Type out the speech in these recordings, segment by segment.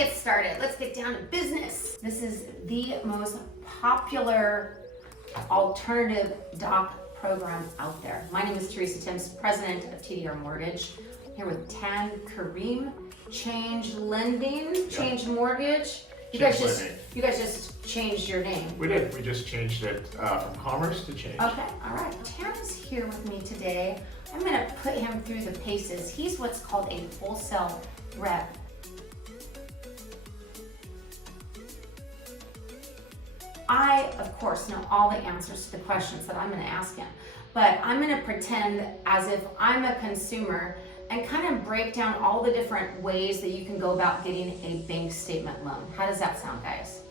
get started. Let's get down to business. This is the most popular alternative doc program out there. My name is Teresa Timms, president of TDR Mortgage. I'm here with Karim, Change Lending, Change Mortgage. You guys just changed your name. We did. We just changed it from Commerce to Change. Okay, all right. Tam's here with me today. I'm going to put him through the paces. He's what's called a wholesale rep. I, of course, know all the answers to the questions that I'm going to ask him, but I'm going to pretend as if I'm a consumer and kind of break down all the different ways that you can go about getting a bank statement loan. How does that sound, guys?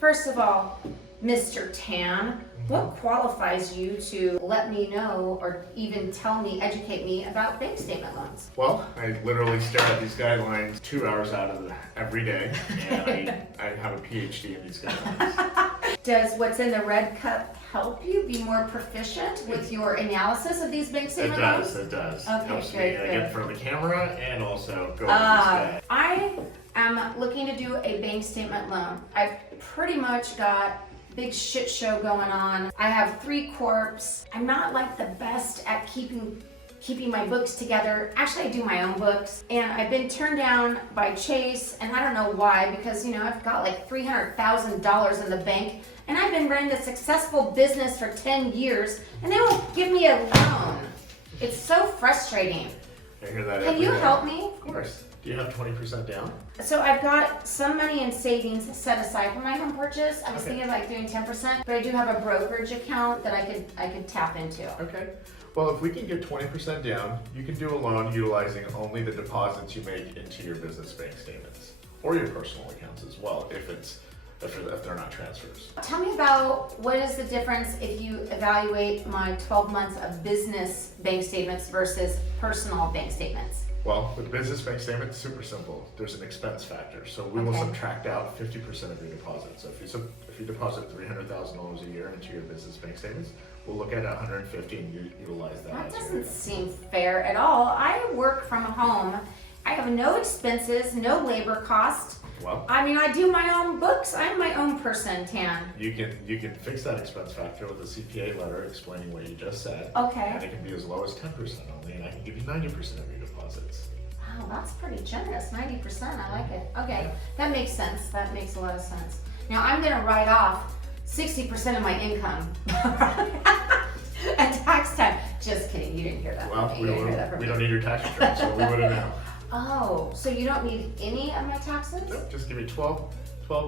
First of all, Mr. Tan, what qualifies you to let me know or even tell me, educate me about bank statement loans? Well, I literally stare at these guidelines 2 hours out of every day, and I have a PhD in these guidelines. Does what's in the red cup help you be more proficient with your analysis of these bank statement loans? It does. Okay, Helps good, me good. get in front of the camera and also go over these guidelines. I am looking to do a bank statement loan. I've pretty much got big shit show going on. I have 3 corps. I'm not like the best at keeping my books together. Actually, I do my own books, and I've been turned down by Chase, and I don't know why, because I've got like $300,000 in the bank, and I've been running a successful business for 10 years, and they won't give me a loan. It's so frustrating. I hear that. Can you help me? Of course. Do you have 20% down? So I've got some money in savings set aside for my home purchase. I was thinking of like doing 10%, but I do have a brokerage account that I could tap into. Okay. Well, if we can get 20% down, you can do a loan utilizing only the deposits you make into your business bank statements or your personal accounts as well, if they're not transfers. Tell me about what is the difference if you evaluate my 12 months of business bank statements versus personal bank statements? Well, with business bank statement, it's super simple. There's an expense factor. So we will subtract out 50% of your deposit. So if you deposit $300,000 a year into your business bank statements, we'll look at 150 and utilize that. That doesn't seem fair at all. I work from home. I have no expenses, no labor cost. Well, I do my own books. I'm my own person, Tan. you can fix that expense factor with a CPA letter explaining what you just said. Okay. And it can be as low as 10% only, and I can give you 90% of your deposits. Wow, that's pretty generous, 90%, I like it. Okay, that makes sense, that makes a lot of sense. Now I'm gonna write off 60% of my income at tax time. Just kidding, you didn't hear that Well, from me. we don't need your tax return, so we wouldn't know. Oh, so you don't need any of my taxes? Nope, just give me 12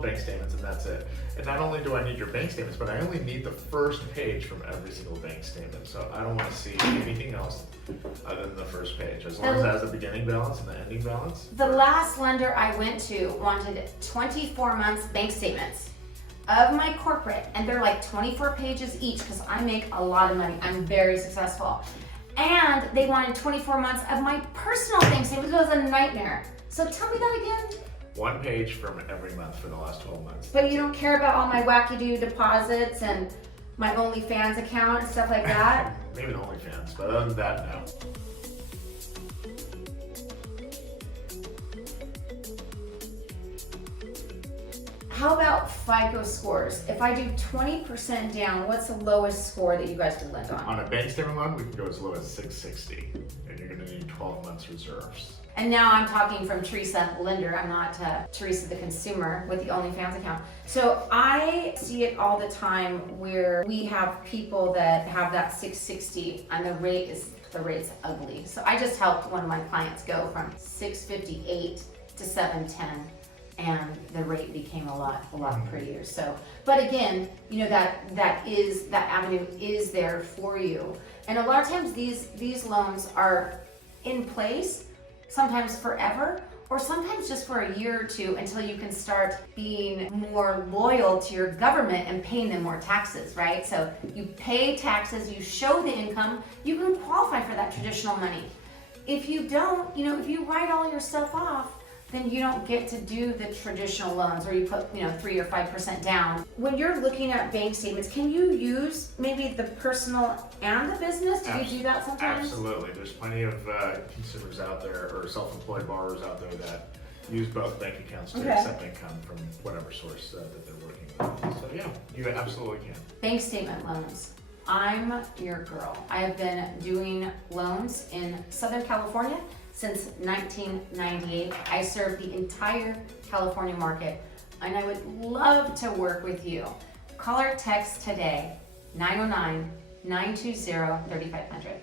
bank statements and that's it. And not only do I need your bank statements, but I only need the first page from every single bank statement. So I don't want to see anything else other than the first page, as long as it has a beginning balance and the ending balance. The last lender I went to wanted 24 months bank statements of my corporate, and they're like 24 pages each because I make a lot of money. I'm very successful. And they wanted 24 months of my personal bank statements. It was a nightmare. So tell me that again. 1 page from every month for the last 12 months. But you don't care about all my wacky-do deposits and my OnlyFans account and stuff like that? Maybe the OnlyFans, but other than that, no. How about FICO scores? If I do 20% down, what's the lowest score that you guys can lend on? On a bank statement loan, we can go as low as 660, and you're going to need 12 months reserves. And now I'm talking from Teresa Lender. I'm not Teresa the consumer with the OnlyFans account. So I see it all the time where we have people that have that 660 and the rate's ugly. So I just helped one of my clients go from 658 to 710. And the rate became a lot prettier. So, but again, that avenue is there for you. And a lot of times these loans are in place, sometimes forever, or sometimes just for a year or two until you can start being more loyal to your government and paying them more taxes, right? So you pay taxes, you show the income, you can qualify for that traditional money. If you don't, if you write all your stuff off, then you don't get to do the traditional loans where you put 3 or 5% down. When you're looking at bank statements, can you use maybe the personal and the business? Do you do that sometimes? Absolutely. There's plenty of consumers out there or self-employed borrowers out there that use both bank accounts to Okay. accept income from whatever source that they're working with. So yeah, you absolutely can. Bank statement loans. I'm your girl. I have been doing loans in Southern California since 1998. I serve the entire California market, and I would love to work with you. Call or text today, 909-920-3500.